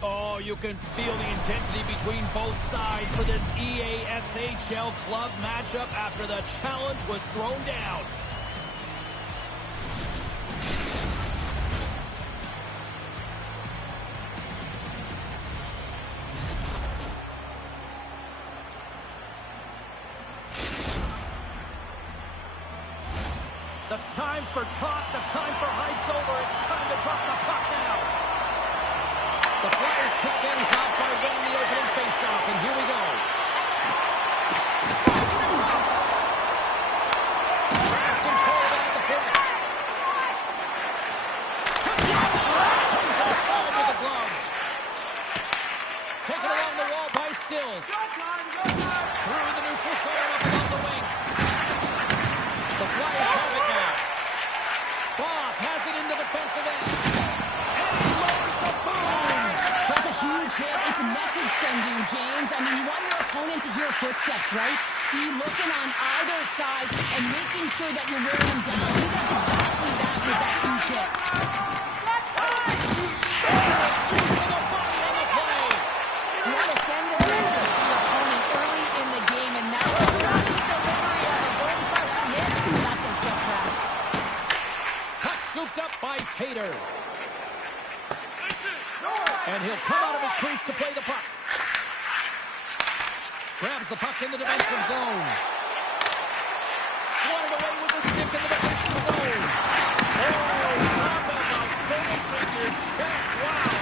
Oh, you can feel the intensity between both sides for this EASHL club matchup after the challenge was thrown down. The time for talk, the time for hype's over. It's time to drop the puck now. The Flyers kick things off by winning the opening faceoff, and here we go. Grabs control down at the point. Takes the side with the glove. Taken along the wall by Stills. Through the neutral zone up along the wing. The Flyers have it now. Boss has it in the defensive end. And he lowers the boom. That's a huge hit. It's a message sending, James. I mean, you want your opponent to hear footsteps, right? Be looking on either side and making sure that you're wearing them down. He does exactly that with that huge hit. Squeezing a body on the play. You want to send a message to your opponent early in the game, and now the rapid delivery of a bone-crushing hit. That's a just that. Puck scooped up by Tater. And he'll come out of his crease to play the puck. Grabs the puck in the defensive zone. Swatted away with the stick in the defensive zone. Oh, talk about finishing your check. Wow.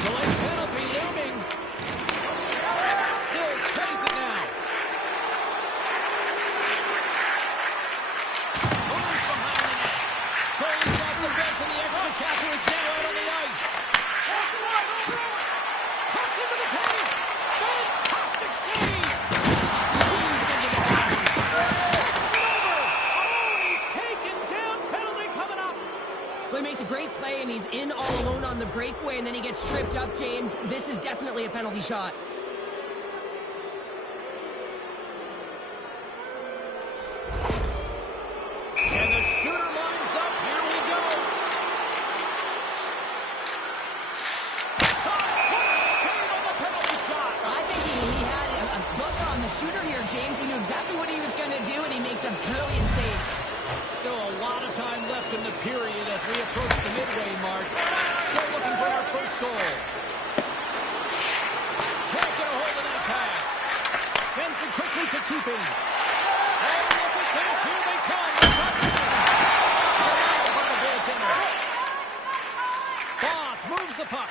Delayed penalty looming. Stills carries it now. Moves behind the net. Goalies off the bench and the extra capper is now out on the ice. Cuts into the paint. Fantastic save. He's into the paint. This is over. Oh, he's taken down. Penalty coming up. Well, he makes a great play, and he's in all alone on the breakaway, and then he gets tripped up, James. This is definitely a penalty shot. And the shooter lines up. Here we go. What a save on the penalty shot. I think he had a book on the shooter here, James. He knew exactly what he was going to do, and he makes a brilliant save. Still a lot of time left in the period as we approach the midway mark. Still looking for our first goal. Can't get a hold of that pass. Sends it quickly to keeping. Oh, look at this. Here they come. By the goaltender. Boss moves the puck.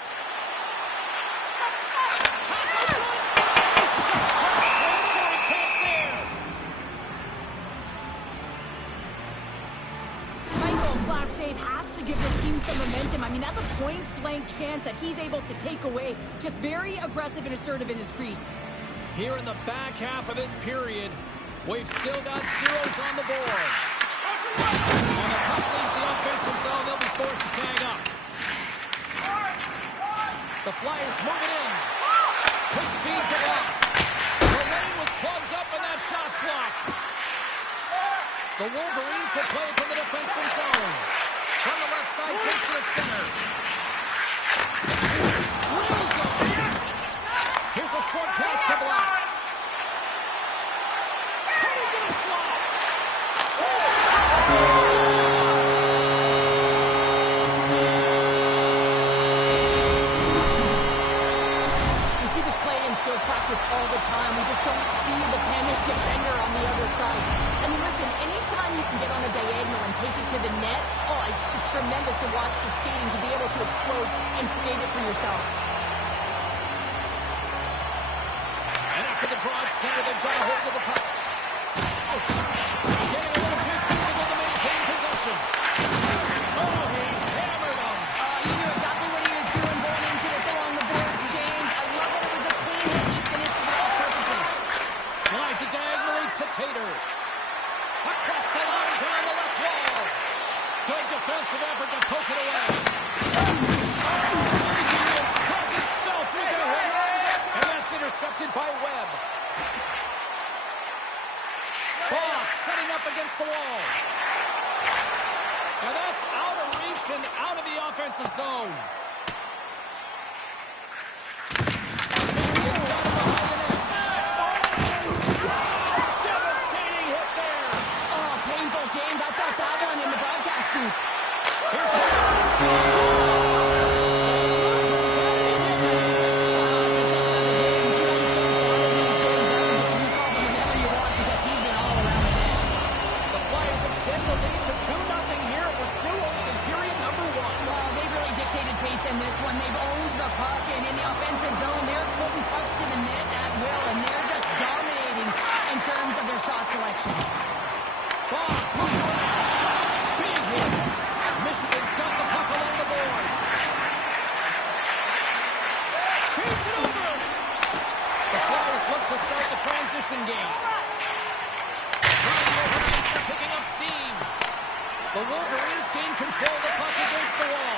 Save has to give the team some momentum. I mean, that's a point-blank chance that he's able to take away. Just very aggressive and assertive in his crease. Here in the back half of this period, we've still got zeros on the board. And the puck leaves the offensive zone. They'll be forced to tag up. The Flyers move it in. Quick feed to Ross. The lane was plugged up and that shot's blocked. The Wolverines will play it from the defensive zone. From the left side, takes it to center. Drills them. Here's a short pass to Black. Cutting to the slot. We see this play in skills practice all the time. We just don't see the panic defender on the other side. I mean, listen, anytime you can get on a diagonal and take it to the net, oh, it's tremendous to watch the skating to be able to explode and create it for yourself. And after the draw center, they've got a hold of the puck. Oh, getting a little too physical to maintain possession. Oh, he hammered him. You knew exactly what he was doing going into this along the boards, James. I love that it was a clean hit. He finishes it off perfectly. Slides it diagonally to Tater. Across the line, down the left wall. Good defensive effort to poke it away. Oh, his presence fell through their head. intercepted by Webb. Boss setting up against the wall. And that's out of reach and out of the offensive zone. Michigan's got him behind the net. Devastating hit there. Oh, painful, James. I felt that one in the broadcast booth. Here's a shot. In this one, they've owned the puck, and in the offensive zone, they're putting pucks to the net at will, and they're just dominating in terms of their shot selection. Boss, big hit. Michigan's got the puck along the boards. Shoots it over. The Flyers look to start the transition game. Trying the open ice, they're picking up steam. The Wolverines gain control of the puck against the wall.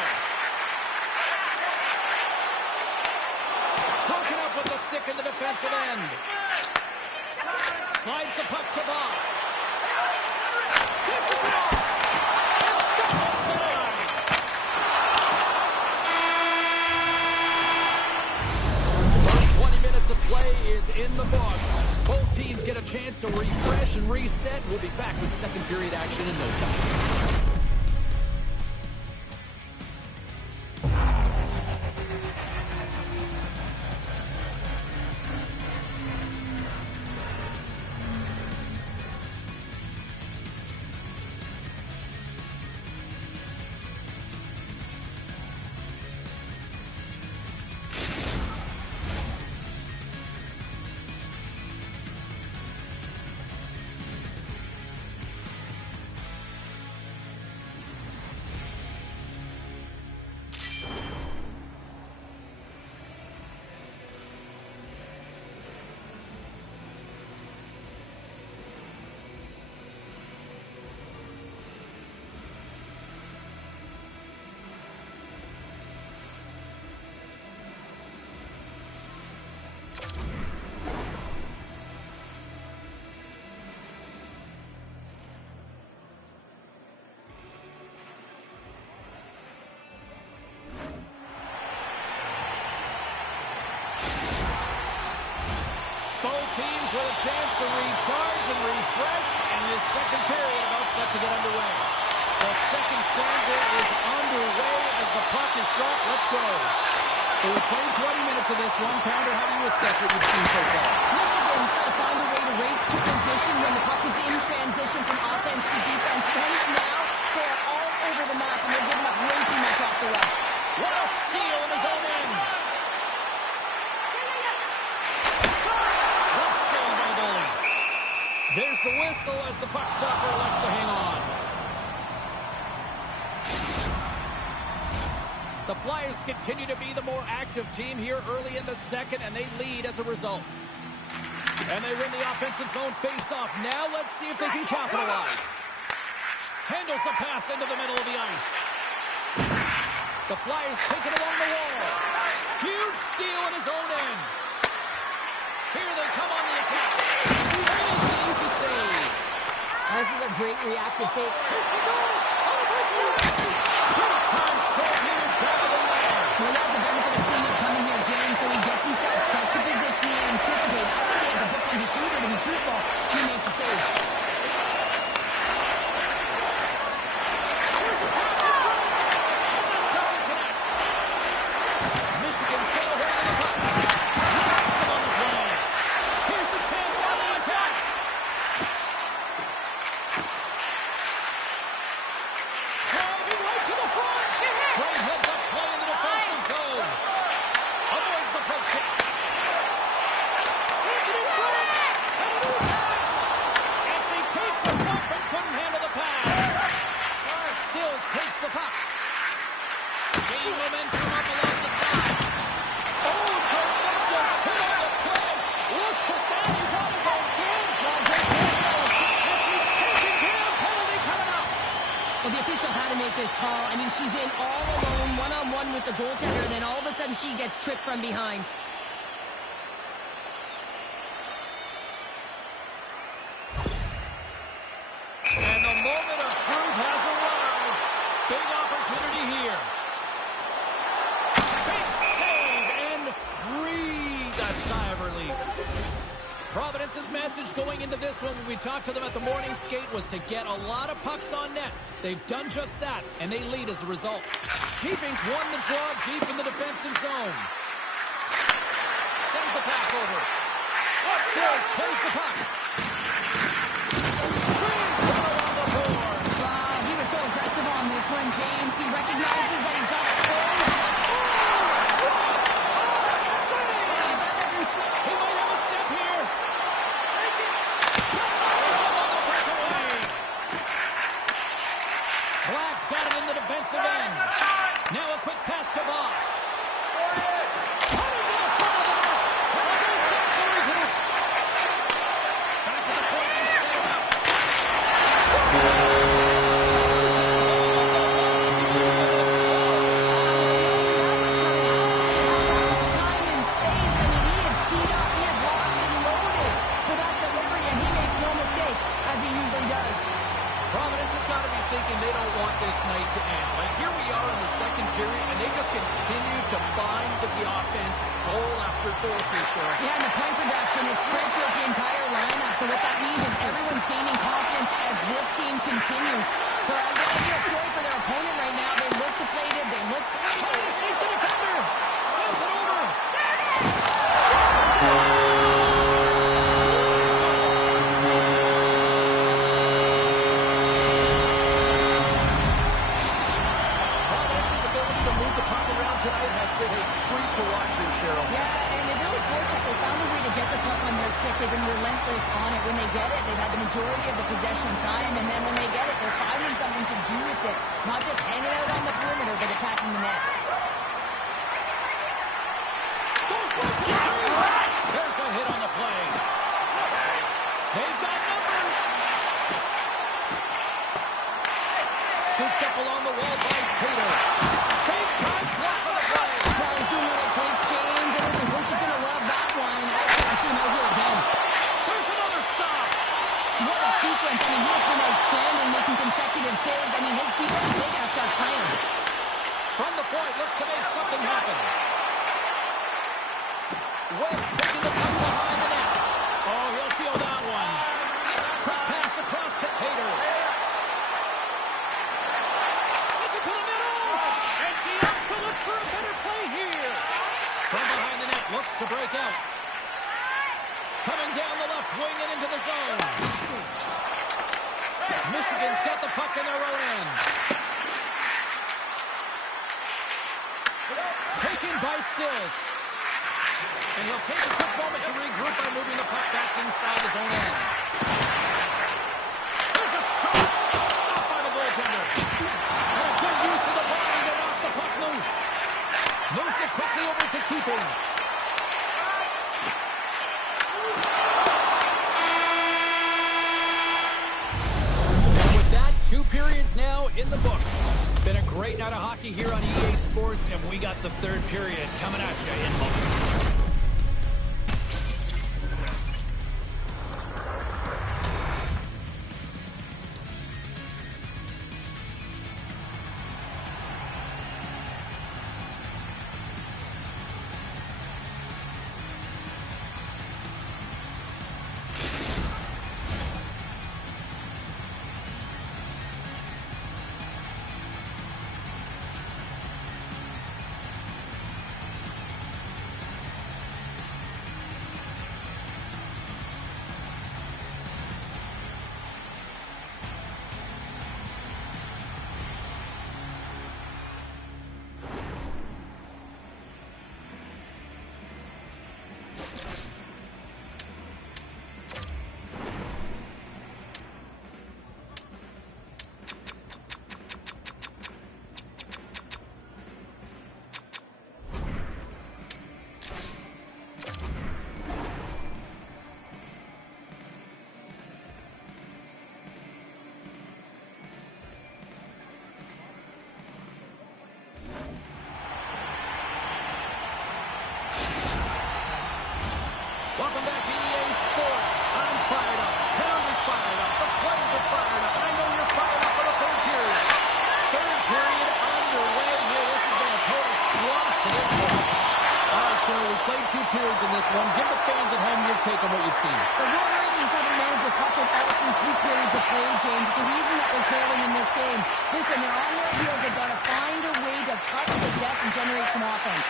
Broken up with the stick in the defensive end. Slides the puck to Boss. Dishes it off. And goes to the line. First 20 minutes of play is in the books. Both teams get a chance to refresh and reset. We'll be back with second period action in no time. Teams with a chance to recharge and refresh, and this second period about set to get underway. The second stanza is underway as the puck is dropped. Let's go. So we've played 20 minutes of this one. Pounder, how do you assess what you've seen so far? Michigan's got to find a way to race to position when the puck is in transition from offense to defense. Right now, they are all over the map, and they're giving up way too much off the rush. What a steal in his own end. There's the whistle as the puck stopper elects to hang on. The Flyers continue to be the more active team here early in the second, and they lead as a result. And they win the offensive zone face-off. Now let's see if they can capitalize. Handles the pass into the middle of the ice. The Flyers take it along the wall. Huge steal in his own end. Here they come on the attack. Easy save. This is a great reactive save. Here she goes. Good time save. He was better than there. Well, he has the benefit of seeing it coming here, James, so he gets himself set to position and anticipate. I think he has a book on his shooter, to be truthful. He makes a save. Here's a pass to front. And that doesn't connect. Michigan's got a hold of the puck. Knocks him on the play. Here's a chance on the attack. Driving right to the front. Great heads-up play in the defensive zone. Avoids the poke check. Sees it in front. And a new pass. Actually takes the puck but couldn't handle the pass. Stills takes the puck. Gaining momentum up along the side. Oh, tremendous hit on the play. Look at that. He's on his own game. And she's taken down. Penalty coming up. Well, the official had to make this call. I mean, she's in all alone, one-on-one with the goaltender, and then all of a sudden she gets tripped from behind. Big opportunity here. Big save and breathe a sigh of relief. Providence's message going into this one when we talked to them at the morning skate was to get a lot of pucks on net. They've done just that, and they lead as a result. Keeping's won the draw deep in the defensive zone. Sends the pass over. Stills plays the puck. He was so aggressive on this one, James. He recognizes that he's got a phone. He might have a step here. Black's got it in the defensive end. Now a quick pass to Voss. Yeah, and the point production is spread throughout the entire lineup. So what that means is everyone's gaining confidence as this game continues. So I feel sorry for their opponent right now. They look deflated. They look trying to shake the defender. Sails it over. Providence's ability to move the puck around tonight has been a treat to watch here, Cheryl. Yeah, and they're really fortunate. They found a way to get the puck on their stick. They've been relentless on it. When they get it, they've had the majority of the possession time, and then when they get it, they're finding something to do with it. Not just hanging out on the perimeter, but attacking the net. There's a hit on the play. They've got numbers. Scooped up along the wall by Taylor. Big time block on the play. Well, he's doing what it takes, James, and listen, coach is going to love that one. I expect to see him out here again. There's another stop. What a sequence. I mean, he has been outstanding, making consecutive saves. I mean, his defense, they got to start playing. From the point, looks to make something happen. Webb's taking the puck behind the net. Oh, he'll feel that one. Quick pass across to Tater. Sends it to the middle. And she has to look for a better play here. From behind the net, looks to break out. Coming down the left wing and into the zone. Michigan's got the puck in their own end. Taken by Stills. And he'll take a quick moment to regroup by moving the puck back inside his own end. There's a shot. Stopped by the goaltender. And a good use of the body to knock the puck loose. Moves it quickly over to Keeping. And with that, 2 periods now in the books. Been a great night of hockey here on EA Sports, and we got the 3rd period coming at you in moments. sure. We played 2 periods in this one. Give the fans at home your take on what you've seen. The Wolverines haven't managed the puck at all through 2 periods of play, James. It's a reason that they're trailing in this game. Listen, they're on their heels. They've got to find a way to cut and possess and generate some offense.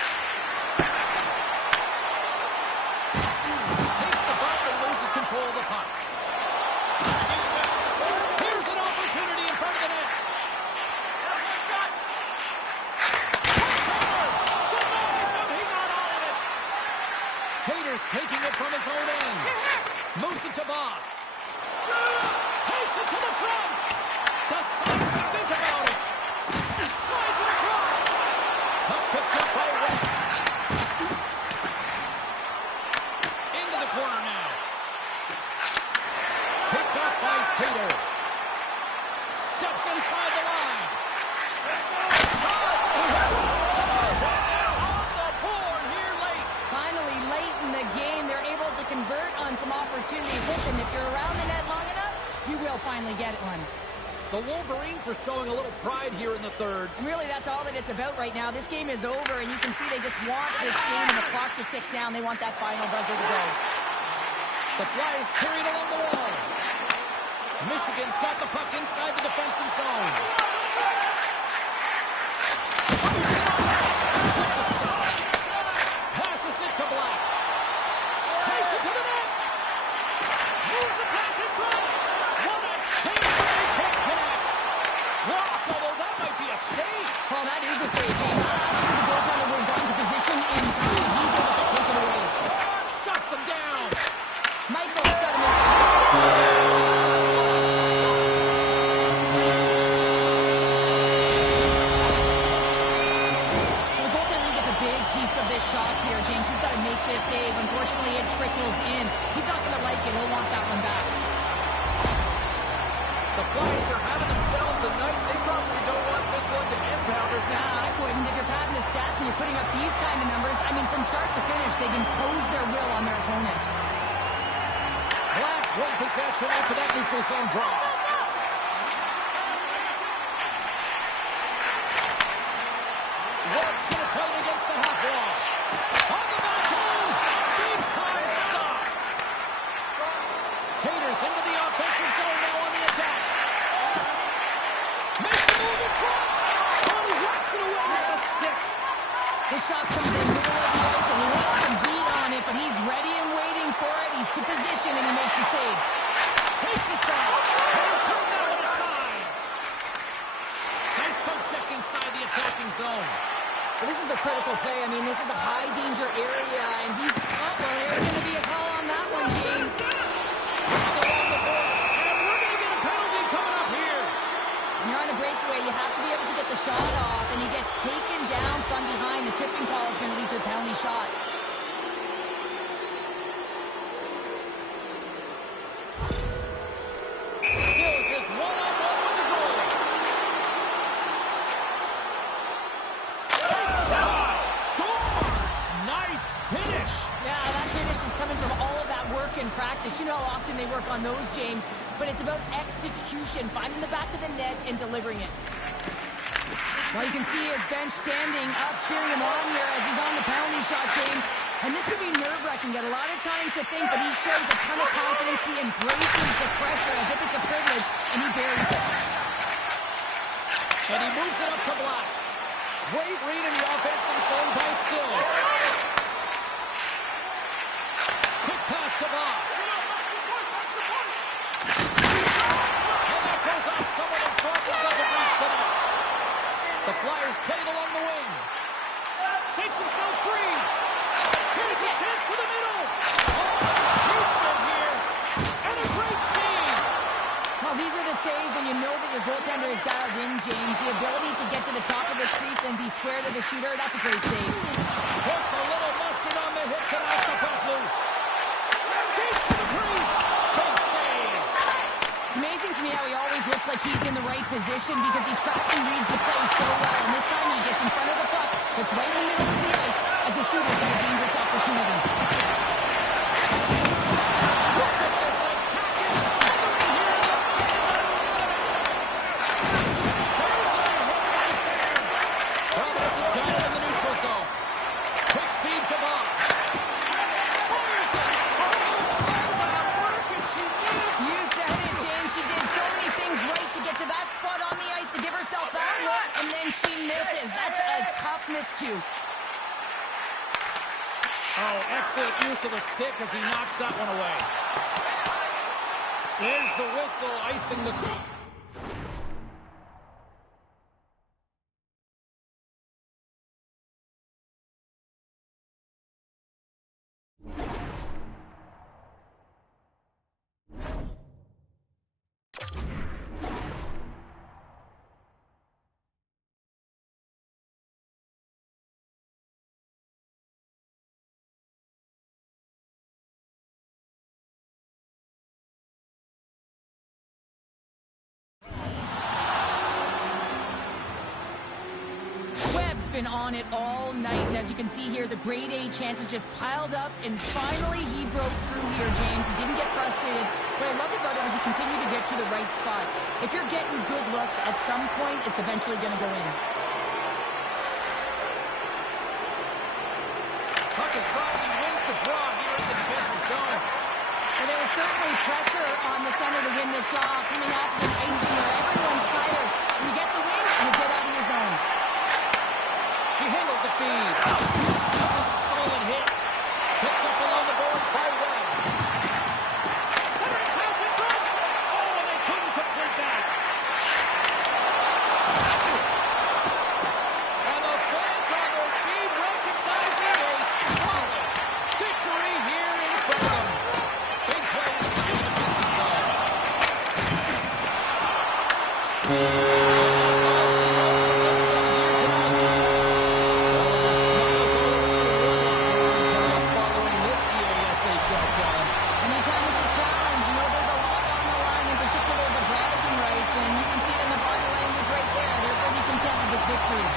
Takes the bump and loses control of the puck. Here's an opportunity in front of the net. Tater's taking it from his own end. Moves it to Boss. Takes it to the front. Decides to think about it. Slides it across. Puck picked up by Webb. Into the corner now. Picked up by Tater. Steps inside the line. Convert on some opportunities. Listen, if you're around the net long enough, you will finally get one. The Wolverines are showing a little pride here in the third. And really, that's all that it's about right now. This game is over, and you can see they just want this game and the clock to tick down. They want that final buzzer to go. The Flyers carried along the wall. Michigan's got the puck inside the defensive zone. Passes it to Black. Takes it to the net. Moves the pass in front. What a chance, but they can't connect. Blocked, although that might be a save. Oh, that is a save, James. After the goaltender would have gone to position in time, he's able to take it away. Shuts him down. Michael's got to make this. This save. Unfortunately, it trickles in. He's not going to like it. He'll want that one back. The Flyers are having themselves a night. They probably don't want this one to end, Pounder. Nah, I wouldn't. If you're padding the stats and you're putting up these kind of numbers, I mean, from start to finish, they've imposed their will on their opponent. Blacks won possession after that neutral zone draw. Ward's going to play it against the half wall. On the backhand! Big time stop! Tater's into the offensive zone now on the attack. Makes a move in front! Oh, he whacks it away with a stick. This shot's from the middle of the ice, and he has some beat on it, but he's ready and waiting for it. He's to position, and he makes the save. Takes the shot. And turned that one aside. Nice poke check inside the attacking zone. Well, this is a critical play. I mean, this is a high-danger area, and he's... Oh, well, there's going to be a call on that one, James. Along the board, and we're going to get a penalty coming up here. When you're on a breakaway, you have to be able to get the shot off, and he gets taken down from behind. The tipping call is going to lead to a penalty shot. Stills is one-on-one with the goalie. Scores! Nice finish. Yeah, that finish is coming from all of that work in practice. You know how often they work on those, James, but it's about execution, finding the back of the net and delivering it. Well, you can see his bench standing up, cheering him on here as he's on the penalty shot, James. And this could be nerve-wracking. Got a lot of time to think, but he shows a ton of confidence. He embraces the pressure as if it's a privilege, and he buries it. And he moves it up to Black. Great read in the offensive zone by Stills. Quick pass to Boss. And that goes off someone in front that doesn't reach the net. The Flyers play it along the wing. Shakes himself free. Here's a chance to the middle. Oh, shoots it here. And a great save. Well, these are the saves when you know that your goaltender is dialed in, James. The ability to get to the top of the crease and be square to the shooter, that's a great save. Puts a little mustard on the hip to knock the puck loose. Skates to the crease. Big save. It's amazing to me how he always looks like he's in the right position because he tracks and reads the play so well. And this time he gets in front of the puck. It's right in the middle of the ice as the shooter's got a dangerous opportunity. Look at this attack. It's smothering here. There's a hit right there. Providence has got it in the neutral zone. Quick feed to Boss. miscue. Oh, excellent use of the stick as he knocks that one away. There's the whistle, icing the... Webb's been on it all night, and as you can see here, the grade A chances just piled up, and finally he broke through here, James. He didn't get frustrated. What I love about it is he continued to get to the right spots. If you're getting good looks, at some point, it's eventually going to go in. Puck is dropped, he wins the draw here in the defensive zone. And there was certainly pressure on the center to win this draw, coming off of an icing where everyone's tired. You get the win, you get out of your zone. She handles the feed. That's a solid hit. Picked up along the boards by Webb. Centering pass in front. Oh, and they couldn't complete that. And the fans on their feet recognizing a solid victory here in front of them. Big plays in the defensive zone. Anytime it's a challenge, you know there's a lot on the line, in particular the bragging rights, and you can see it in the body language right there. They're pretty content with this victory.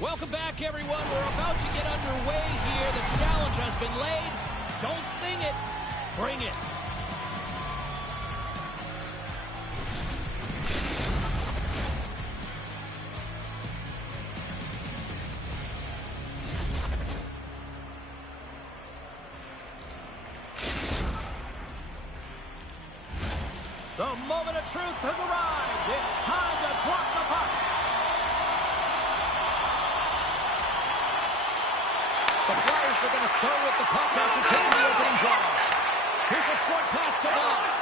Welcome back, everyone. We're about to get underway here. The challenge has been laid. Don't sing it. Bring it. The moment of truth has arrived. It's time to drop the puck. The Flyers are going to start with the puck after taking the opening draw. Here's a short pass to Voss.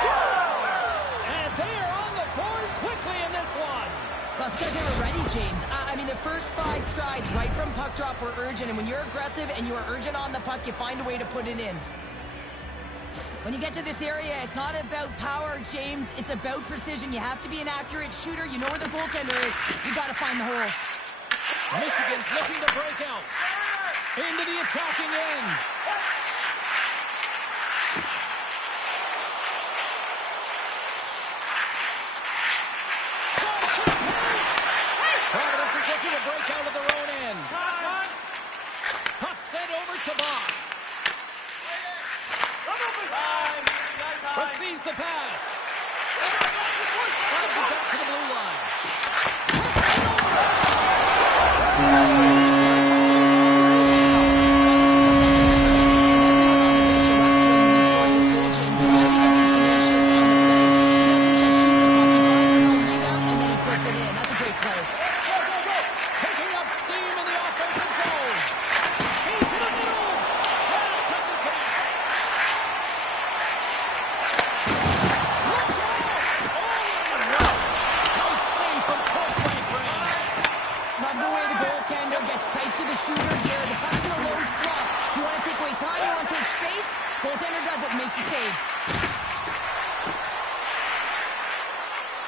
Scores! And they are on the board quickly in this one. Well, it's because they were ready, James. I mean, the first 5 strides right from puck drop were urgent, and when you're aggressive and you are urgent on the puck, you find a way to put it in. When you get to this area, it's not about power, James. It's about precision. You have to be an accurate shooter. You know where the goaltender is. You got to find the holes. Michigan's looking to break out. Into the attacking end. Providence is looking to break out of their own end. Puck sent over to Voss. Receives the pass. Slides it back to the blue line.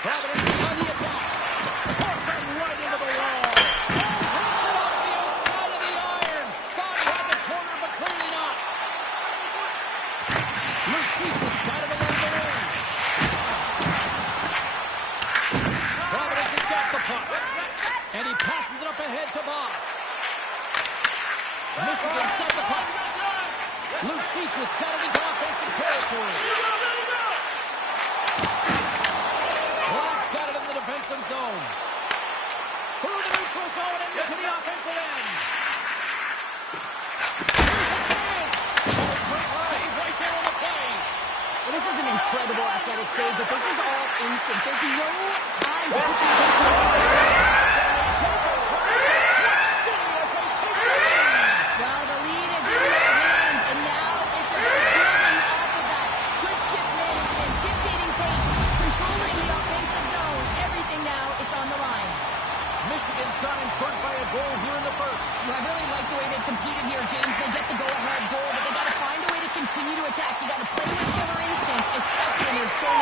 Providence on the attack. Puts it right into the wall. Takes it off the outside of the iron. Thought he had the corner, but clearly not. Lucic got it along the wing. Providence has got the puck. And he passes it up ahead to Voss. Michigan's got the puck. Lucic has got it into offensive territory. Defensive zone. Through the neutral zone and into the offensive end. Here's a chance. Great save right there on the play. Well, this is an incredible athletic save, but this is all instant. There's no time to put the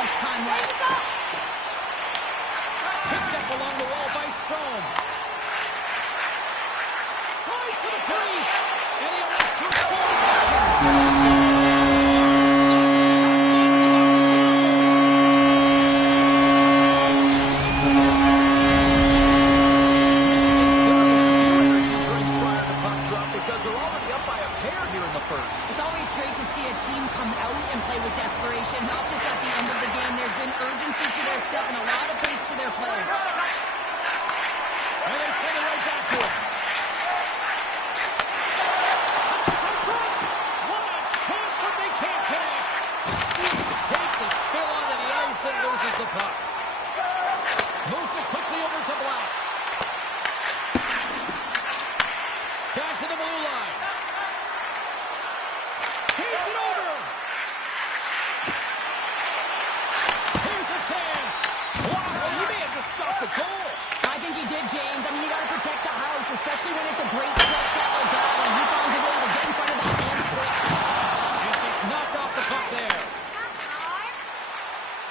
much time left. Picked up along the wall by Strome. Tries to the crease. And he elects to explode. It's always great to see a team come out and play with desperation, not just at the end of the game. There's been urgency to their step and a lot of pace to their play. And they send it right back to him. Passes in front. What a chance, but they can't connect. Takes a spill onto the ice and loses the puck. Moves it quickly over to Black. Back to the blue line. He's it over. Here's a chance. Wow, he may have just stopped the goal. I think he did, James. I mean, you got to protect the house, especially when it's a great stretch shot like that, and he finds a way to get in front of that and quick. And she's knocked off the puck there.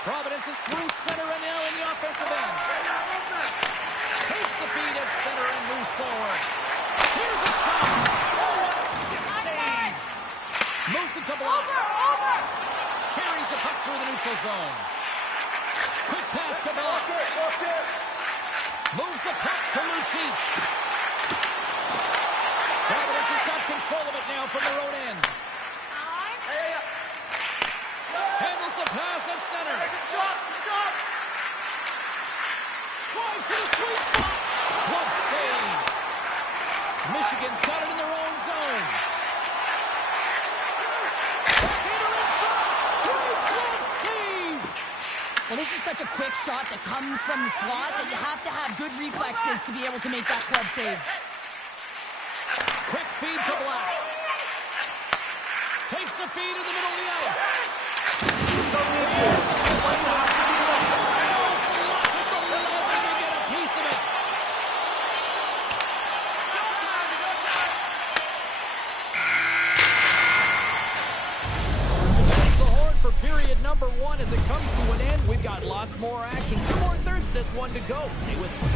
Providence is through center and now in the offensive end. Takes the feed at center and moves forward. Here's a shot. Oh, what a stiff save. Moves it to Block. Carries the puck through the neutral zone. Quick pass to Block. Moves the puck to Lucic. Providence has got control of it now from their own end. Handles the pass at center. Tries to the sweet spot. Glove save. Michigan's got it in their own zone. Backhander in front. Great glove save. Well, this is such a quick shot that comes from the slot that you have to have good reflexes to be able to make that glove save. Quick feed to Black. Takes the feed in the middle of the ice. Period number one. As it comes to an end, we've got lots more action. 2 more thirds of this one to go. Stay with us.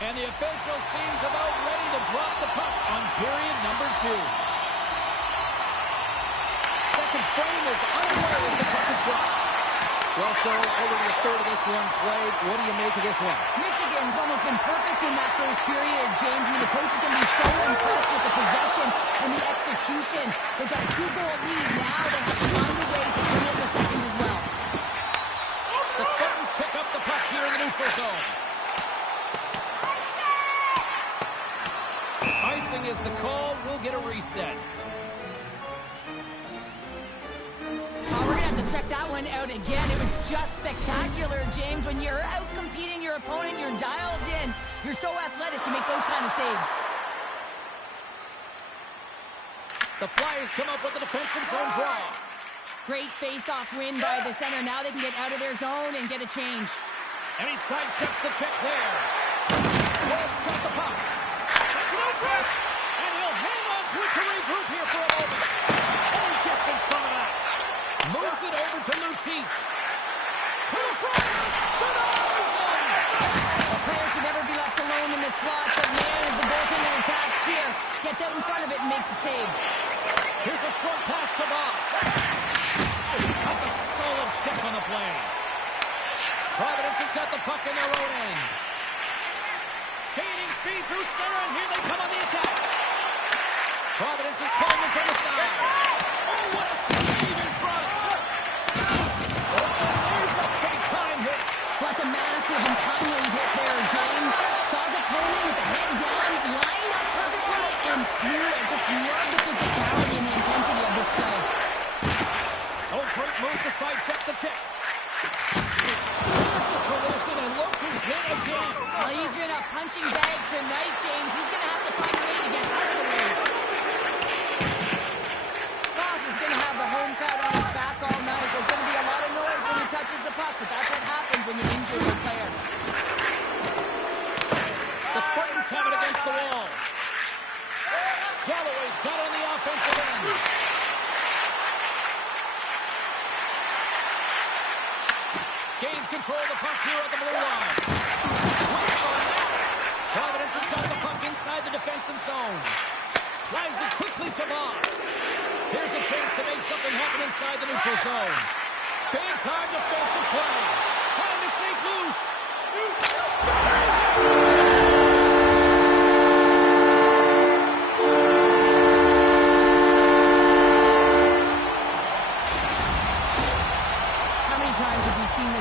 And the official seems about ready to drop the puck on period number 2. Second frame is underway as the puck is dropped. Well, Cheryl, already a third of this one played. What do you make of this one? Michigan's almost been perfect in that first period, James. I mean, the coach is going to be so impressed with the possession and the execution. They've got a 2-goal lead now. They have to find a way to bring it the second as well. The Spartans pick up the puck here in the neutral zone. Icing is the call. We'll get a reset. We're going to have to check that one out again. It was just spectacular, James. When you're out competing your opponent, you're dialed in. You're so athletic to make those kind of saves. The Flyers come up with the defensive zone draw. Great face-off win by the center. Now they can get out of their zone and get a change. And he sidesteps the check there. Webb's got the puck. Sets it out front. And he'll hang on to it to regroup here for a moment. And he gets in front of that. Moves it over to Lucic. To the front. Denies him. A player should never be left alone in the slot, but man, is the goaltender task here. Gets out in front of it and makes the save. Here's a short pass to Voss. That's a solid chip on the play. Providence has got the puck in their own end. Gaining speed through center, and here they come on the attack. Providence is pulling it from the side. Oh, what a save in front. Oh, there's a big-time hit. Plus a massive and timely hit there, James. Saw his opponent with the head down, lined up perfectly, and threw it. Just love the physicality and the intensity of this play. Oh, great move to sidestep the check. Here's the collision, and look who's hit again. Well, he's been a punching bag tonight, James. He's going to have to find a way to get out of the way. Voss is going to have the home crowd on his back all night. There's going to be a lot of noise when he touches the puck, but that's what happens when you injure your player. The Spartans have it against the wall. Galloway's got on the offensive end. Gains control of the puck here at the blue line. Providence has got the puck inside the defensive zone. Slides it quickly to Voss. Here's a chance to make something happen inside the neutral zone. Big time defensive play. Trying to shake loose.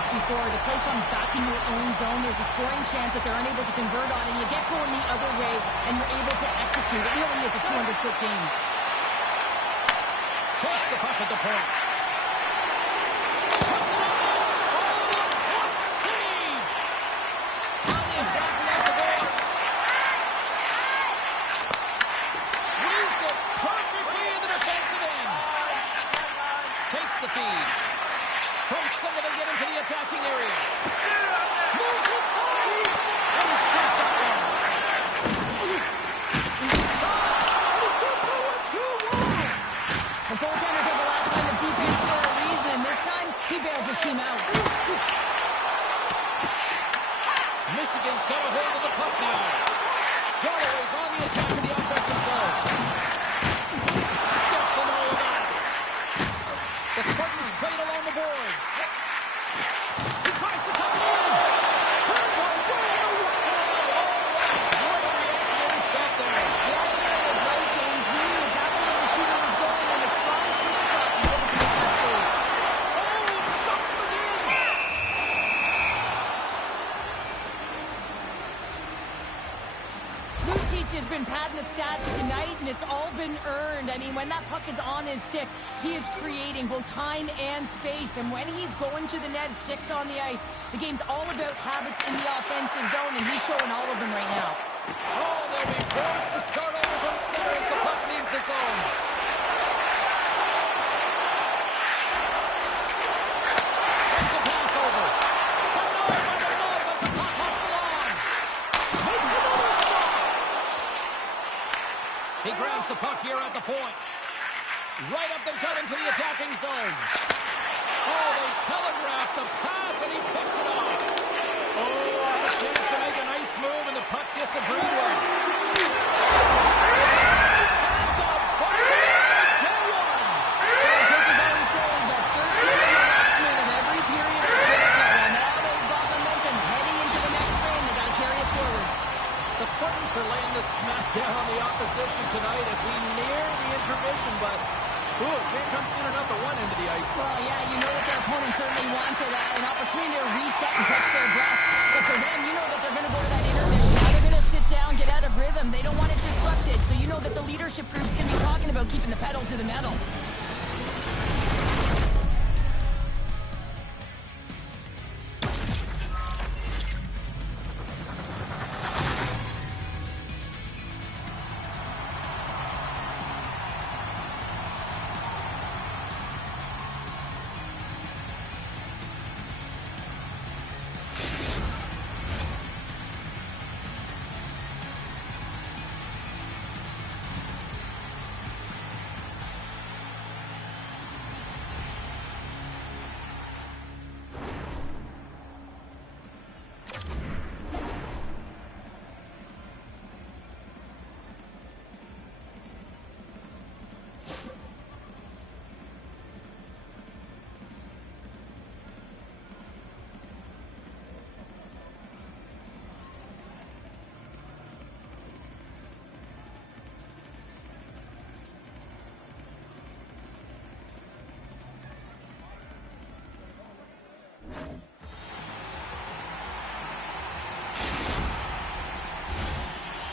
Before the play comes back in your own zone, there's a scoring chance that they're unable to convert on, and you get going the other way, and you're able to execute. It really is a 200-foot game. Takes the puck at the point. Puts it on. Oh, what save! On the attack without the boards. Reads it perfectly in the defensive end. Takes the feed. From center, they get into the attacking area. Moves inside. And he's got that one. And he gets over 2-1. The goaltenders have the last line of defense for a reason. This time, he bails his team out. Michigan's got a hold of the puck now. Galloway's on the attack in the offensive zone. Steps in all of that. The Spartans played along the boards. He tries to come in. Turned one way and away. What a reactionary stop there. The reactionary is right, James. He knew exactly where the shooter was going, and a strong push across to be able to make that save. Oh, it stops him again. Lucic has been padding the stats tonight, and it's all been earned. I mean, when that puck is on his stick, he is creating both time and space. And when he's going to the net, 6 on the ice, the game's all about habits in the offensive zone, and he's showing all of them right now. Oh, they'll be forced to start over from center as the puck leaves the zone. Sends a pass over. Denied by the glove as the puck hops along. Makes another stop. He grabs the puck here at the point. Right up the gut into the attacking zone. Oh, they telegraphed the pass, and he picks it off. Oh, had a chance to make a nice move, and the puck disagreed with. Sends the puck in, and get one. The coaches always say the first minute and the last minute of every period are critical. And now they've got momentum heading into the next frame. They got to carry it forward. The Spartans are laying the smack down on the opposition tonight as we near the intermission, but can't come soon enough at one end of the ice. Well, yeah, you know that their opponent certainly wants an opportunity to reset and catch their breath. But for them, you know that they're going to go to that intermission. Now they're going to sit down, get out of rhythm. They don't want it disrupted. So you know that the leadership group's going to be talking about keeping the pedal to the metal.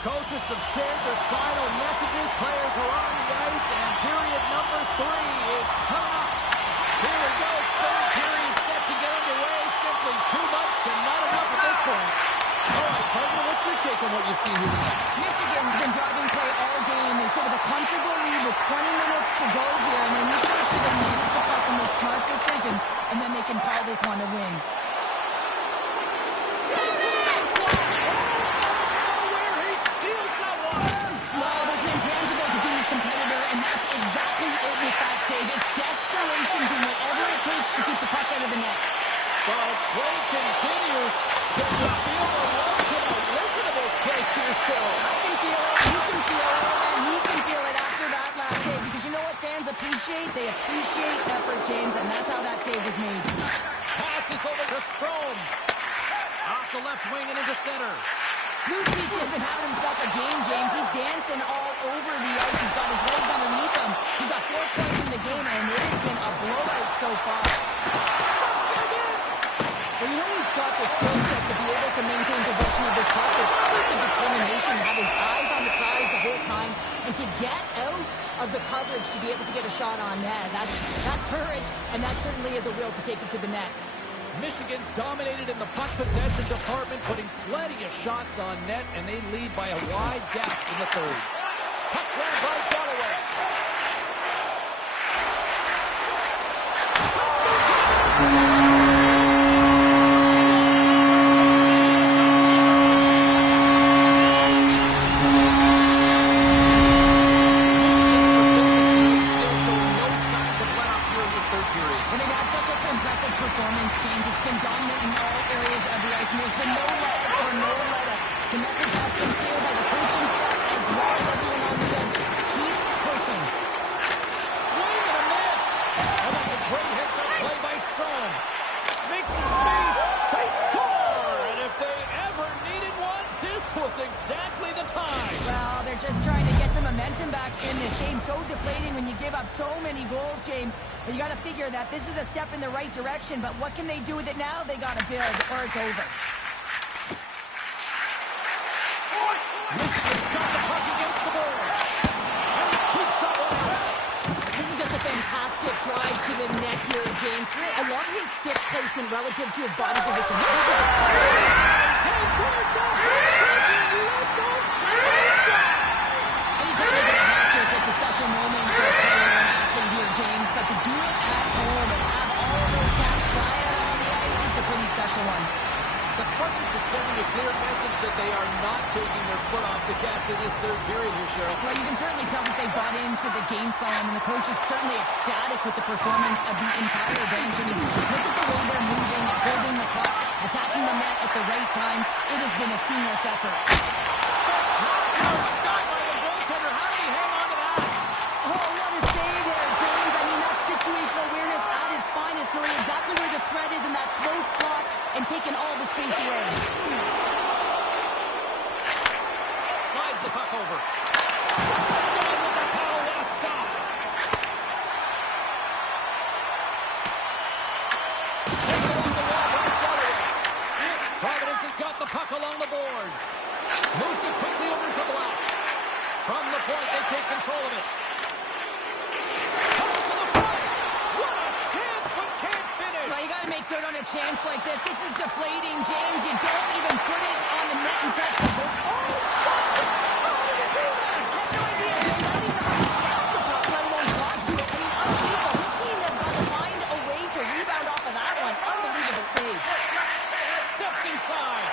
coaches have shared their final messages. Players are on the ice, and period number 3 is coming up. Here we go. Third period set to get underway. Simply too much to not enough at this point. All right, partner, what's your take on what you see here tonight? Michigan's been driving play all game. They sit with a comfortable lead with 20 minutes to go here, and then Michigan manage the puck and make smart decisions, and then they can call this one a win. Well, there's an intangible to being a competitor, and that's exactly it with that save. It's desperation, doing whatever it takes to keep the puck out of the net. Well, as play continues, can you feel the love to the listen to this place here, Cheryl? I can feel it, you can feel it, and he can feel it after that last save, because you know what fans appreciate? They appreciate effort, James, and that's how that save was made. Passes over to Strome. Off the left wing and into center. Lucic has been having himself a game, James. He's dancing all over the ice. He's got his legs underneath him. He's got 4 points in the game, and it has been a blowout so far. Stuffs it again! Well, you know he's got the skill set to be able to maintain possession of this puck, but the determination to have his eyes on the prize the whole time, and to get out of the coverage to be able to get a shot on net. That's courage, and that certainly is a will to take it to the net. Michigan's dominated in the puck possession department, putting plenty of shots on net, and they lead by a wide gap in the third. Puck grab by Galloway. Still showing no signs of let up here in this third period. And they've had such an impressive performance, James. It's been dominant in all areas of the ice, and there's been no let or no let up. The message has been clear by the coaching staff as well as everyone on the bench. Keep pushing. Swing and a miss. Oh, that's a great hits-up play by Strome. Makes space. They score. And if they ever needed one, this was exactly the time. Well, they're just trying to get some momentum back in this game. So deflating when you give up so many goals, James. But you got to figure that this is a step in the right direction. But what can they do with it now? They got to build, or it's over. Michigan's got the puck against the board. And he keeps that one out. This is just a fantastic drive to the net here, James. I love his stick placement relative to his body position. Anytime they get a hat trick, it's a special moment for a player and an athlete here, James. But to do it at home and have all of those guys fly out on the ice, it's a pretty special one. The Spartans are sending a clear message that they are not taking their foot off the gas in this third period here, Cheryl. Well, you can certainly tell that they bought into the game plan, and the coach is certainly ecstatic with the performance of the entire bench. I mean, look at the way they're moving, holding the puck, attacking the net at the right times. It has been a seamless effort. Spectacular stop by the goaltender. How did he hang on to that? Oh, what a save there, James. I mean, that's situational awareness at its finest, knowing exactly where the threat is in that slow slot and taking all the space away. Slides the puck over. Shuts it down with the power. What a stop. Take it along the wall by Galloway. Providence has got the puck along the boards. Moves it quickly over to Black. From the point, they take control of it. Comes to the front. What a chance, but can't finish. Well, you got to make good on a chance like this. This is deflating, James. You don't even put it on the net and test the hook. Oh, stop it! How did you do that? I have no idea, James. I don't even know how he snapped the puck, let alone got to it. I mean, unbelievable. His team has got to find a way to rebound off of that one. Unbelievable save. Steps inside.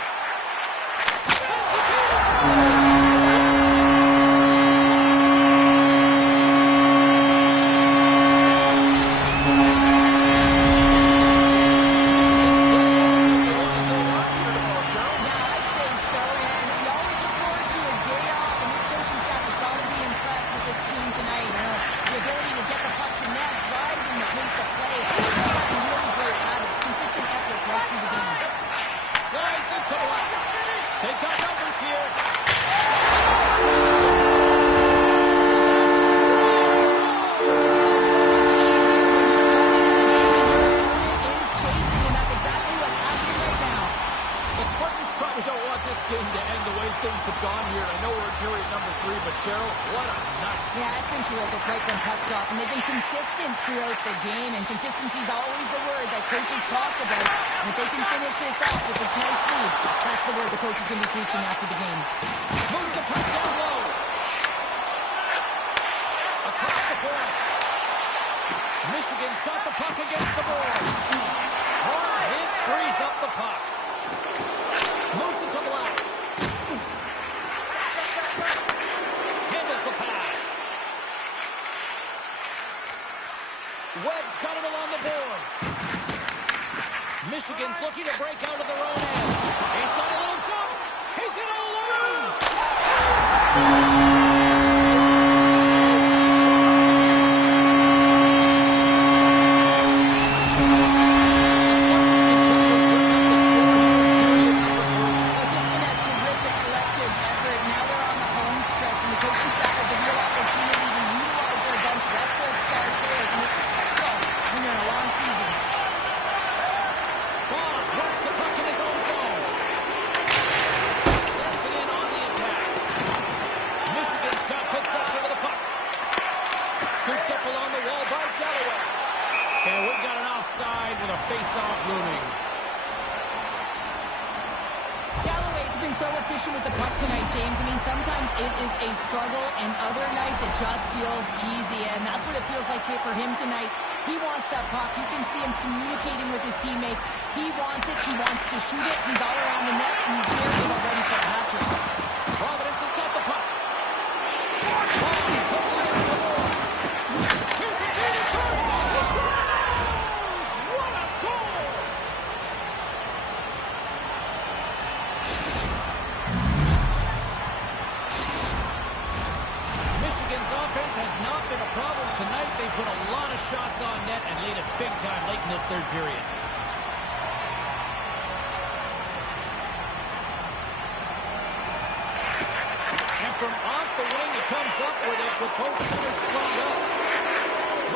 Yeah, I'd say so, and you always look forward to a day terrific right from puck drop, and they've been consistent throughout the game, and consistency is always the word that coaches talk about. And if they can finish this off with this nice lead, that's the word the coach is going to be preaching after the game. Moves the puck down low. Across the point. Michigan's got the puck against the boards. Hard hit frees up the puck. Moves it to Black. Handles the pass. Webb's got it along the boards. Michigan's looking to break out of their own end. He's got a little jump. He's in alone. So efficient with the puck tonight, James. I mean, sometimes it is a struggle, and other nights it just feels easy, and that's what it feels like here for him tonight. He wants that puck. You can see him communicating with his teammates. He wants it. He wants to shoot it. He's all around the net, and he's here about ready for a hat trick. Providence has got the puck. Ball goes against the boards. Here's a beat turn. He scores! What a goal! Michigan's offense has not been a problem tonight. They put a lot of shots on net and laid it big time late in this third period. And from off the wing, he comes up with it with both centers sprung up.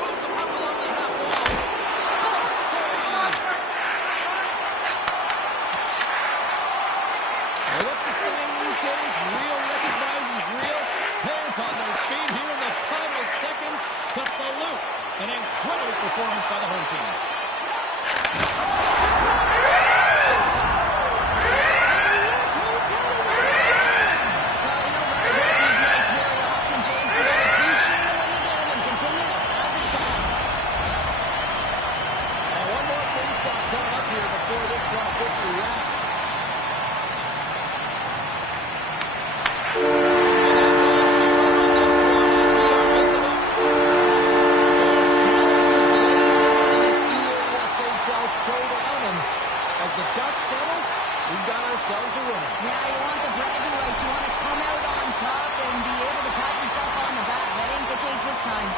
Moves the puck along the half wall. Good save! Well, what's the saying these days? Real recognizes real. Fans on their feet here in the final seconds to salute an incredible performance by the home team. And one more face-off coming up here before this one officially wraps. Showdown, and as the dust settles, we've got ourselves a winner. Yeah, you want the bragging rights. You want to come out on top and be able to pat yourself on the back. That ain't the case this time.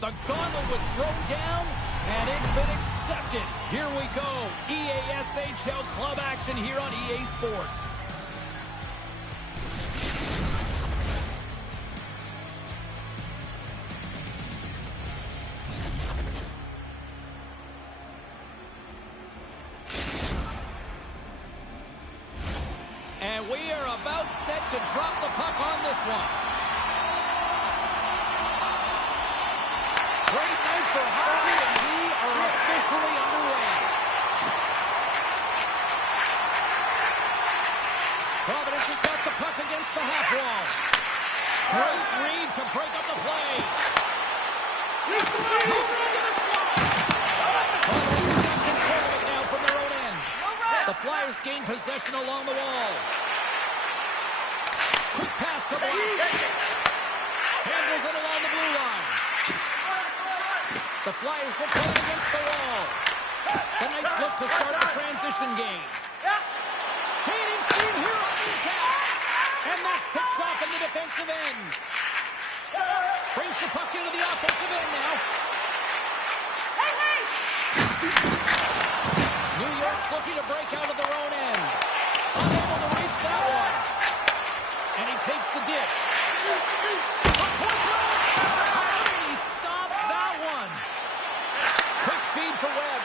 The gauntlet was thrown down, and it's been accepted. Here we go. EASHL club action here on EA Sports. And we are about set to drop the puck on this one. Great night for hockey, and we are officially underway. Providence has got the puck against the half wall. Great read to break up the play. Moves into the slot. Providence has got control of it now from their own end. The Flyers gain possession along the wall. Quick pass to Black. Handles it along the blue line. The Flyers will play against the wall. The Knights look to start the transition game. Gaining steam here on impact. And that's picked off in the defensive end. Brings the puck into the offensive end now. New York's looking to break out of their own end. Unable to reach that one. And he takes the dish. How did he stop that one? Quick feed to Webb.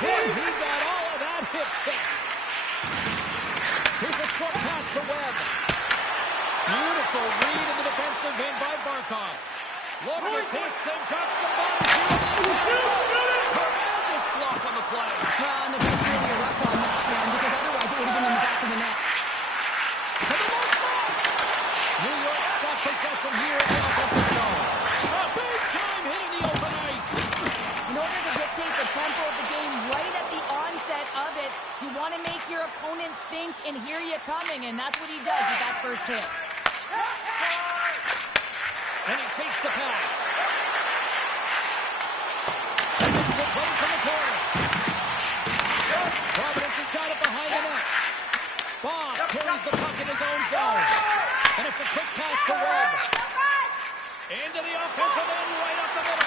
He got all of that hip check. Here's a short pass to Webb. Beautiful read in the defensive end by Barkov. Look at this. They've got somebody here. Tremendous block on the play. And the defense really erupts on that one, because otherwise it would have been in the back of the net. To the low side. New York's got possession here in the offensive zone. A big time hit in the open ice. In order to dictate the tempo of the game right at the onset of it, and hear you coming, and that's what he does with that first hit. And he takes the pass. And it's the play from the corner. Providence has got it behind the net. Boss carries the puck in his own zone. And it's a quick pass to Webb. Into the offensive end, right up the middle.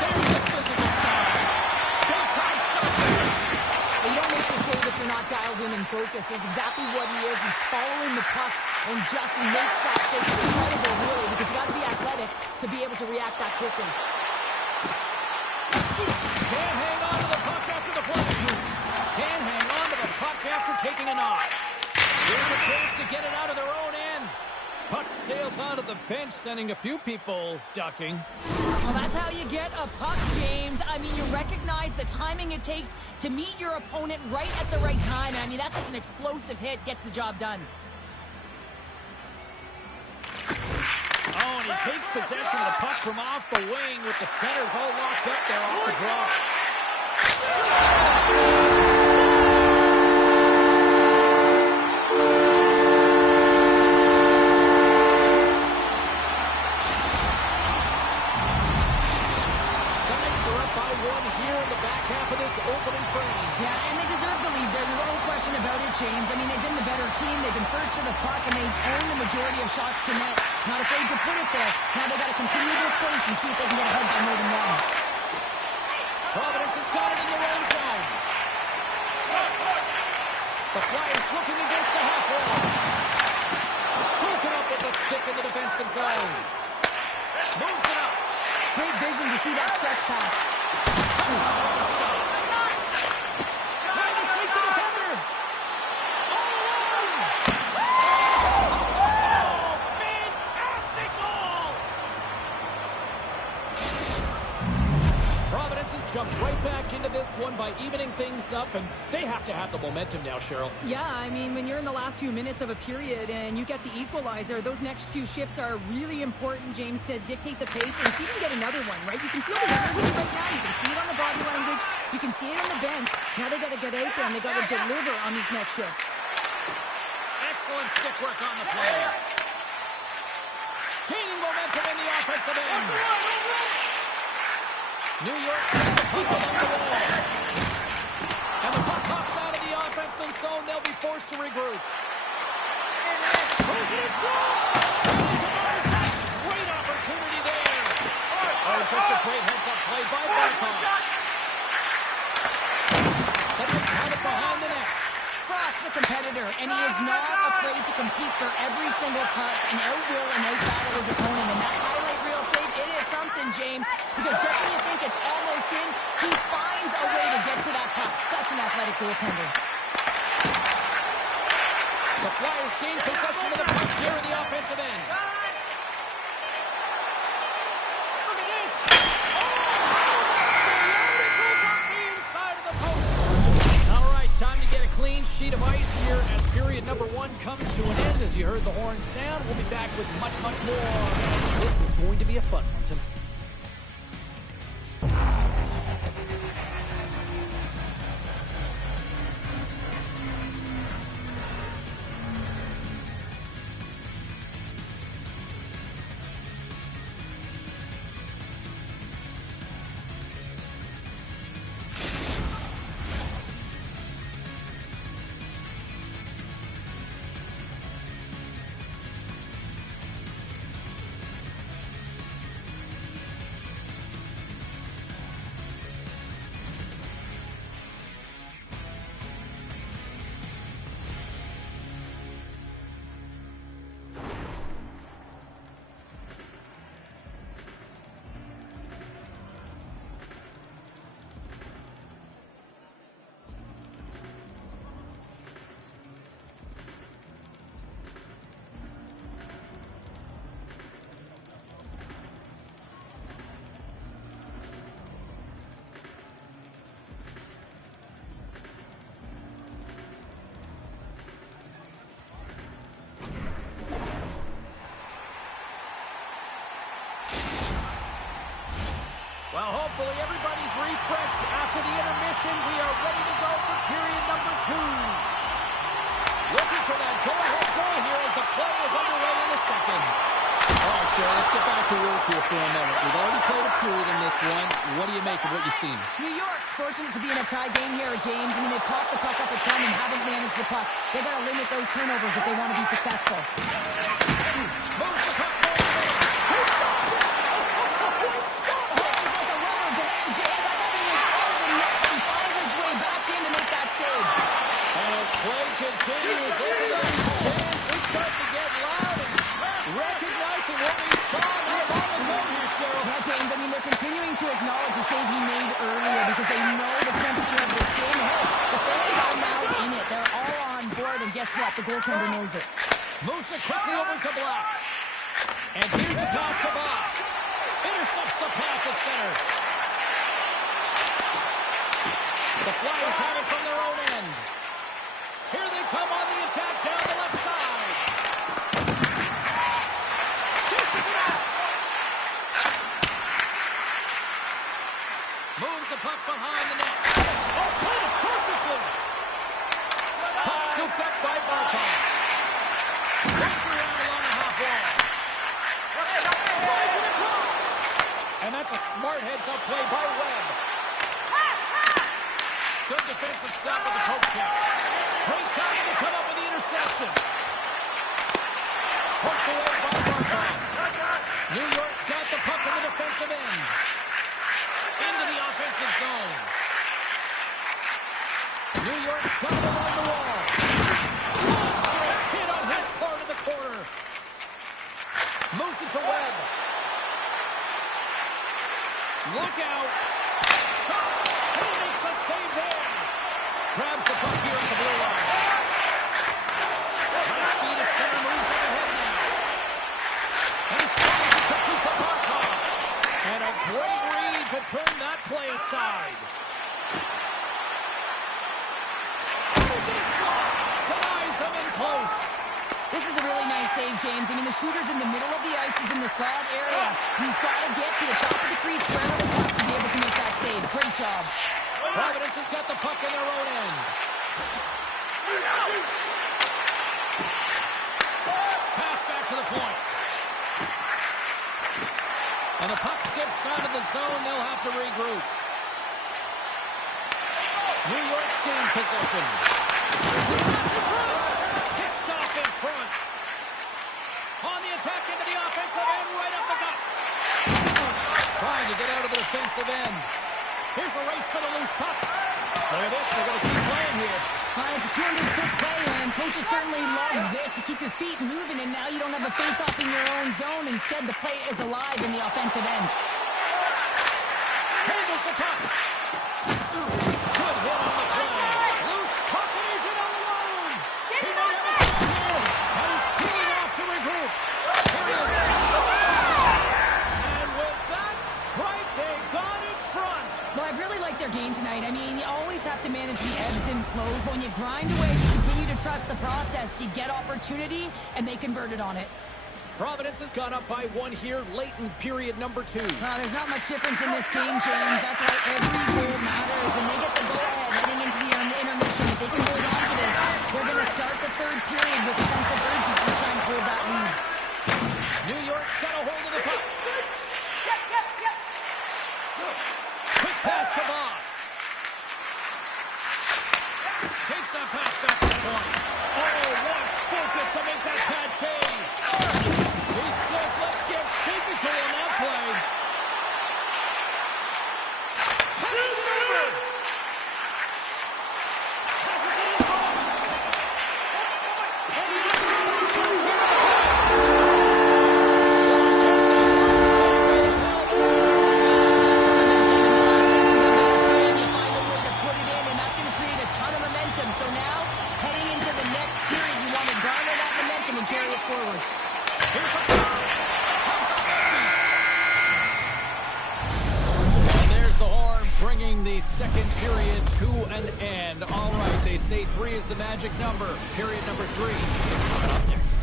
There's the physical side. Big time stuff there. You don't make the save if you're not dialed in and focused. That's exactly what he is. He's following the puck and just makes that save. It's incredible, really, because you got to be athletic to be able to react that quickly. Can't hang on to the puck after the play. Can't hang on to the puck after taking a knock. Here's a chance to get it out of their own end. Puck sails onto the bench, sending a few people ducking. Well, that's how you get a puck, James. I mean, you recognize the timing it takes to meet your opponent right at the right time. I mean, that's just an explosive hit. Gets the job done. Oh, and he takes possession of the puck from off the wing with the centers all locked up there off the draw. James. I mean, they've been the better team. They've been first to the puck, and they've owned the majority of shots to net. Not afraid to put it there. Now they've got to continue this pace and see if they can get ahead by more than one. Providence has got it in their own zone. The Flyers looking against the half wall. Broken up with the stick in the defensive zone. Moves it up. Great vision to see that stretch pass. Jumped right back into this one by evening things up, and they have to have the momentum now, Cheryl. Yeah, I mean, when you're in the last few minutes of a period and you get the equalizer, those next few shifts are really important, James, to dictate the pace and see if you can get another one, right? You can feel the energy right now. You can see it on the body language. You can see it on the bench. Now they got to get out there and they got to deliver on these next shifts. Excellent stick work on the play. Gaining momentum in the offensive end. New York sends the puck along the wall. And the puck pops out of the offensive zone. They'll be forced to regroup. Throws it in front. And Tavares has great opportunity there. Oh, just a great heads-up play by Barkov. The Knights have it behind the net. Frost, the competitor, and he is not afraid to compete for every single puck and outwill and outbattle his opponent. And that highlight reel save, it is something, James, because just when you think it's almost in, he finds a way to get to that puck. Such an athletic goaltender. The Flyers gain possession of the puck here in the offensive end. Look at this! Time to get a clean sheet of ice here as period number one comes to an end. As you heard the horn sound, we'll be back with much, much more. This is going to be a fun one tonight. Well, hopefully everybody's refreshed after the intermission. We are ready to go for period number two. Looking for that go-ahead goal here as the play is underway in the second. All right, Cheryl, let's get back to work here for a moment. We've already played a period in this one. What do you make of what you've seen? New York's fortunate to be in a tie game here, James. I mean, they've popped the puck up a ton and haven't managed the puck. They've got to limit those turnovers if they want to be successful. Moves the puck forward. Who stopped it? What stop? Oh, he's like a rubber band, James. I thought he was out of the net, but he finds his way back in to make that save. And as play continues, listen to these fans. They're starting to get loud and recognizing what we saw not long ago here, Cheryl. Yeah, James, I mean, they're continuing to acknowledge the save he made earlier because they know the temperature of this game. And hey, the fans are now in it. They're all on board, and guess what? The goaltender knows it. Moves it quickly over to Black. And here's the pass to Voss. Intercepts the pass at center. The Flyers have it from their own end. Here they come on the attack down the left side. Dishes it out. Moves the puck behind the net. Oh, played it perfectly. Puck scooped up by Barkov. Runs around along the half wall. Slides it across. And that's a smart heads-up play by Webb. Good defensive stop with the poke check. Great time to come up with the interception. Poked away by Barkov. New York's got the puck in the defensive end. Into the offensive zone. New York's got it along the wall. Monstrous hit on his part of the corner. Moves it to Webb. Look out. Shot. He makes a save there. Grabs the puck here at the blue line. High speed at center, moves up ahead now. And he sends it to Kuka Barkov. And a great read to turn that play aside. Denies him in close. This is a really nice save, James. I mean, the shooter's in the middle of the ice. He's in the slot area. He's got to get to the top of the crease, square on the puck to be able to make that save. Great job. Providence has got the puck in their own end. Pass back to the point. And the puck skips out of the zone. They'll have to regroup. New York's gained possession. Pass in front. Picked off in front. On the attack into the offensive end, right up the gut. Trying to get out of the defensive end. Here's a race for the loose puck. Look at this. They're going to keep playing here. It's a 200-foot play, and coaches certainly love this. You keep your feet moving, and now you don't have a face-off in your own zone. Instead, the play is alive in the offensive end. Handles the puck. Good hit on the play. Loose puck, and he's in all alone. He may have a shot here, and he's peeling off to regroup. Here he is. And with that strike, they got in front. Well, I've really liked their game tonight. I mean, you always have to manage the ebbs and flows. But when you grind away, you continue to trust the process. You get opportunity, and they converted on it. Providence has gone up by one here late in period number 2. There's not much difference in this game, James. That's why every goal matters, and they get the go-ahead heading into the intermission. If they can hold on to this, they're going to start the third period with a sense of urgency trying to hold that lead. New York's got a hold of the puck. Quick pass to Voss. Takes that pass back to the point. Oh, what focus to make that pad save. He says, let's get physical on that play. Passes it over. Passes it in front. And he has it on the comes here. So now, heading into the next period, you want to garner that momentum and carry it forward. Here's a foul. Comes up empty. And there's the horn, bringing the second period to an end. All right, they say 3 is the magic number. Period number 3 is coming up next.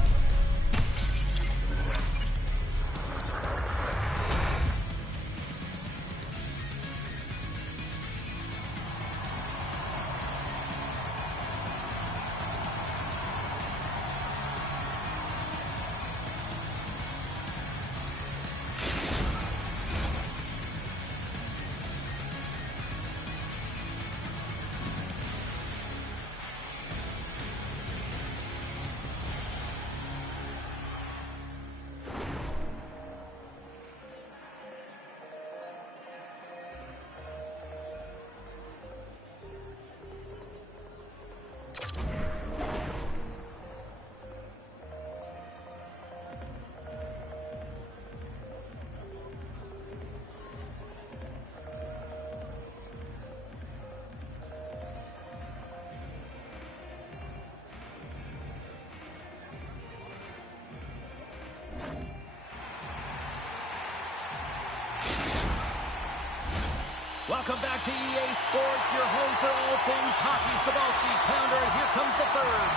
Welcome back to EA Sports, your home for all things hockey. Cybulski, Pounder, here comes the third.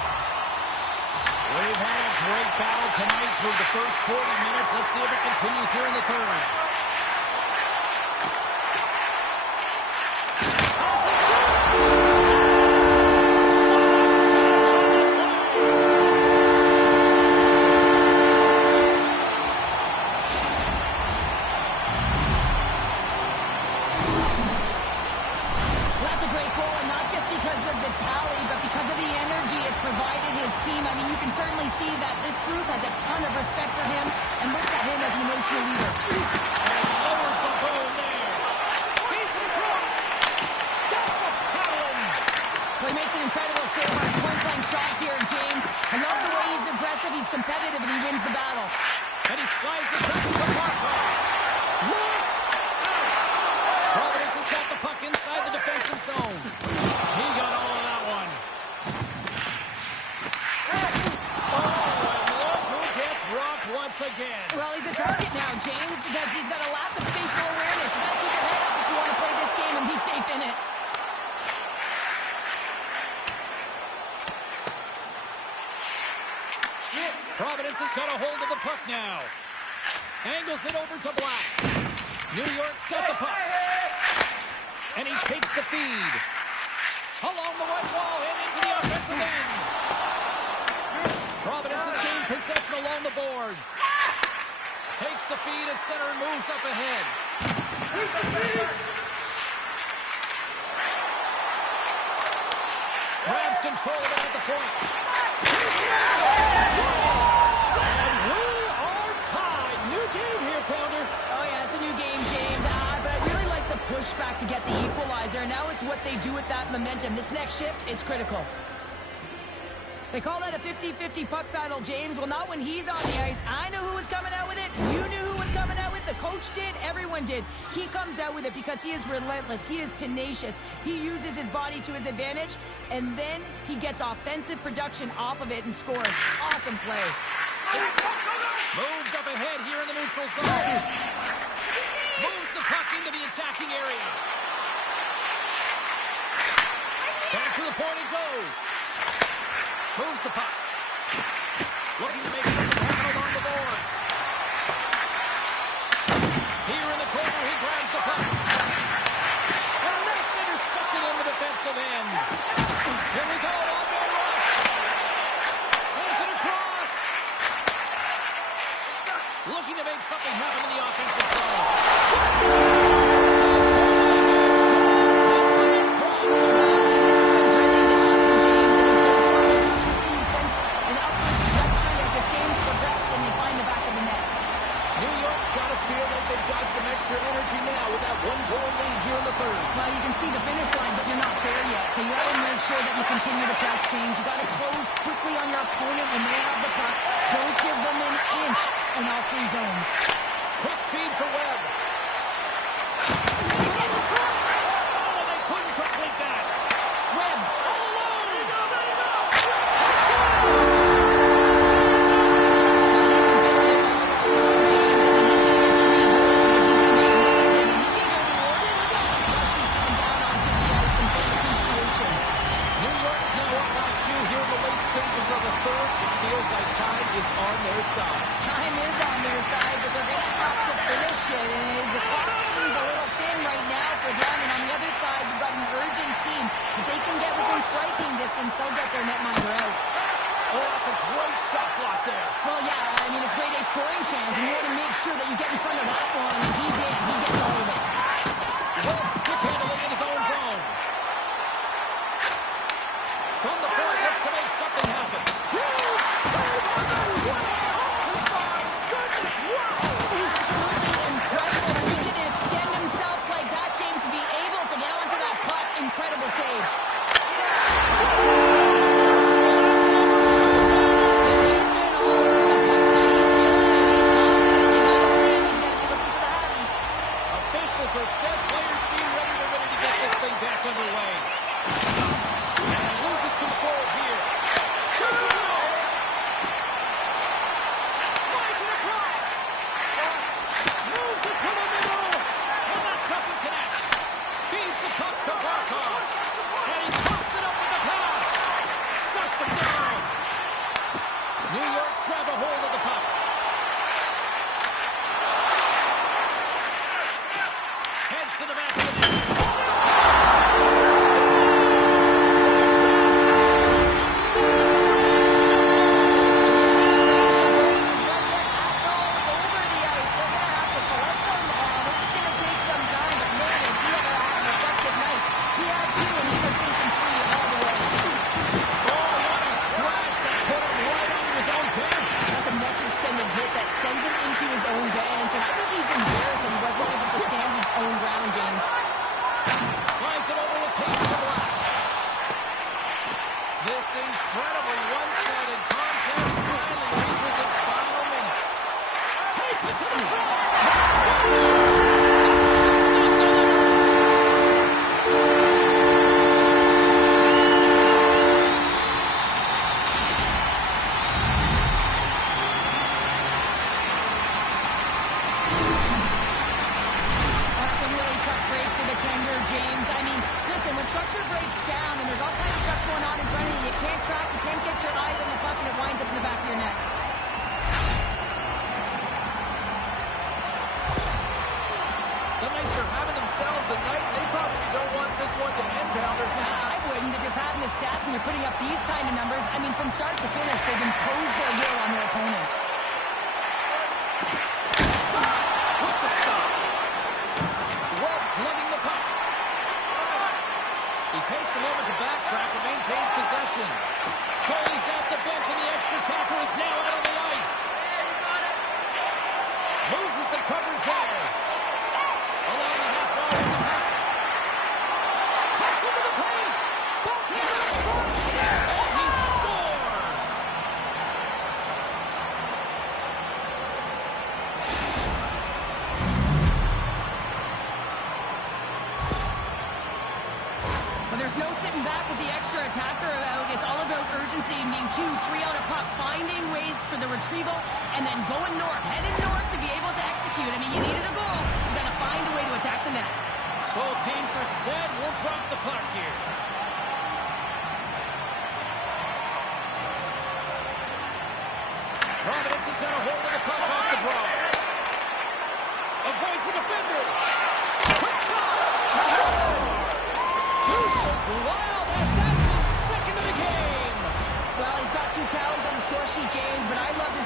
We've had a great battle tonight through the first 40 minutes. Let's see if it continues here in the third. Well, he's a target now, James, because he's got a lack of spatial awareness. You gotta keep your head up if you want to play this game and be safe in it. Providence has got a hold of the puck now. Angles it over to Black. New York's got the puck. And he takes the feed. Along the right wall and into the offensive end. Providence has gained possession along the boards. Takes the feed at center and moves up ahead. Grabs control of it at the point. And we are tied. New game here, Pounder. Oh, yeah, it's a new game, James. But I really like the pushback to get the equalizer. Now it's what they do with that momentum. This next shift, it's critical. They call that a 50-50 puck battle, James. Well, not when he's on the ice. I knew who was coming out with it. You knew who was coming out with it. The coach did. Everyone did. He comes out with it because he is relentless. He is tenacious. He uses his body to his advantage, and then he gets offensive production off of it and scores. Awesome play. Moved up ahead here in the neutral zone. Moves the puck into the attacking area. Back to the point it goes. Moves the puck. Looking to make something happen along the boards. Here in the corner, he grabs the puck. And that's intercepted in the defensive end. Here we go, on-man rush. Sends it across. Looking to make something happen in the offensive zone. Extra energy now with that one-goal lead here in the third. Well, you can see the finish line, but you're not there yet. So you got to make sure that you continue to press, James. You got to close quickly on your opponent when they have the puck. Don't give them an inch in all three zones. Quick feed to Webb. In front. Oh, they couldn't complete that. Webb's all alone. Feels like time is on their side. Time is on their side, but they're going to have to finish it. And the clock seems a little thin right now for them. And on the other side, you've got an urgent team. If they can get within striking distance, they'll get their netminder out. Oh, that's a great shot block there. Well, yeah, I mean, it's grade A scoring chance, and you want to make sure that you get in front of that one. And he did. He gets all of it. Webb stick handling in his own zone. From the point, looks to make something happen. Absolutely incredible. And he can extend himself like that, James, to be able to get onto that puck. Incredible save. He's been all over the puck tonight. He's feeling it. He's confident. You gotta believe he's gonna be looking for the Hattie. grab a hold of the puck. Heads to the back of the net. Incredibly one-sided contest finally reaches its final minute. Takes it to the front. That's a really tough break for the tender, James. I mean, listen, when structure breaks down and there's all kinds of stuff going on in front of you, you can't track, you can't get your eyes on the puck, and it winds up in the back of your net. The Knights are having themselves a night. They probably don't want this one to end, Pounder. I wouldn't. If you're padding the stats and you're putting up these kind of numbers, I mean, from start to finish, they've imposed their will on their opponent. With the stop. Webb's lugging the puck. He takes a moment to backtrack and maintains possession. Foley's at the bench, and the extra attacker is now out on the ice. Loses the coverage there. Along the half wall with the puck. Cuts into the paint. Backhand on the puck. And he scores. But there's no sitting back with the extra attacker out. It's all about urgency and being 2-3 on a puck, finding ways for the retrieval, and then going north, heading north to be able to execute. I mean, you needed a goal. You got to find a way to attack the net. Both teams are set. We'll drop the puck here. Providence has got a hold of the puck off the draw. Avoids the defender. Quick shot. Justus Wild, as that's his second of the game. Well, he's got 2 tallies on the score sheet, James, but I love his